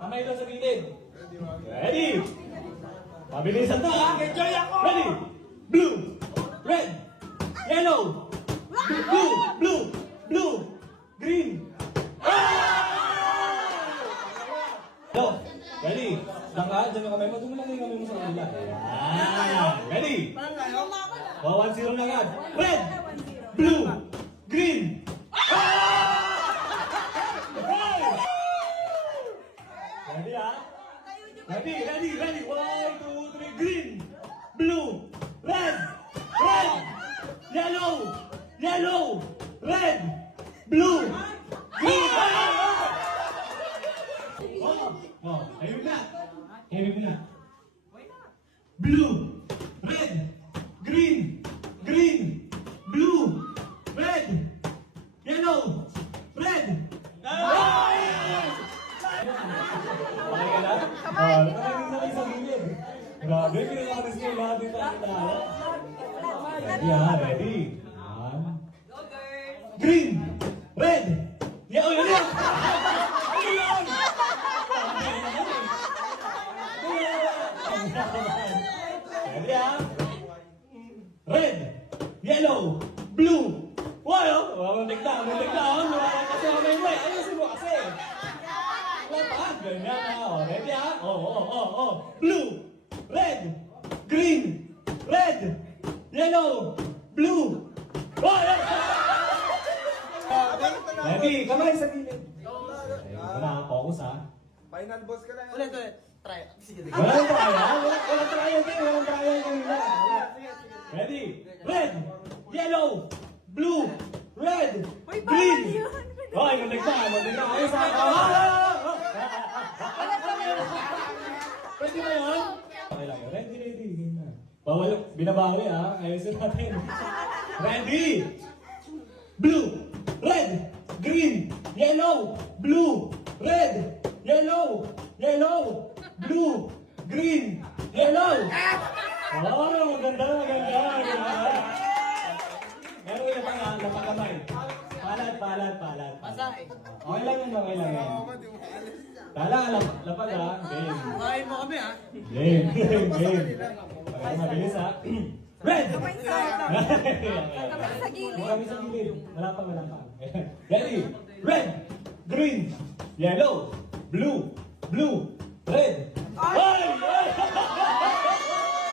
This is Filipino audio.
Kamay doon sa gilid. Ready? Mabilisan to ha. Enjoy ako! Ready? Blue, red, yellow, blue, green. Go! Ready? Diyan ka, diyan yung kamay mo. Doon mo lang yung kamay mo sa kanila. Ready? Oh, 1-0 na agad. Red, blue, green. Ready ha? Ready. 1, 2, 3, green, blue, red, yellow, red, blue, green. Ayun na. Blue, red, green, blue, red, yellow, red. Okay ka na? Nakalagin na kayo sa gilid. Grabe, pinakakalis kayo lahat dito ang tao. Ready ha, ready. Green, red, yellow, yun! Ready ha? Red, yellow, blue. Muntik na. Wala kasi kamay mo eh. Ayusin mo kasi. Lapat. Ganyan ha. Ready ha? Blue, red, green, yellow, blue. Ready? Kamay sa gilid. Wala, focus ha. Final boss ka na. Ulit. Try. Sige. Walang trial. Ready? Red, yellow, blue, red, green. Hoy, muntik na. Ayos ha. Pwede ba yun? Okay lang yun. Ready. Bawal, binabawi ha. Ayusin natin. Ready? Blue, red, green, yellow, blue, red, yellow, blue, green, yellow. Oh, maganda. Pero yung napakamay. Palat. Masay. Okay lang yan. Tala, lapag ha. Game. Kumain mo kami ha. Game. Okay, mabilis ha. Red! Kamay sa gilid. Kami sa gilid. Wala pa. Ready? Red, green, yellow, blue, red. Ay!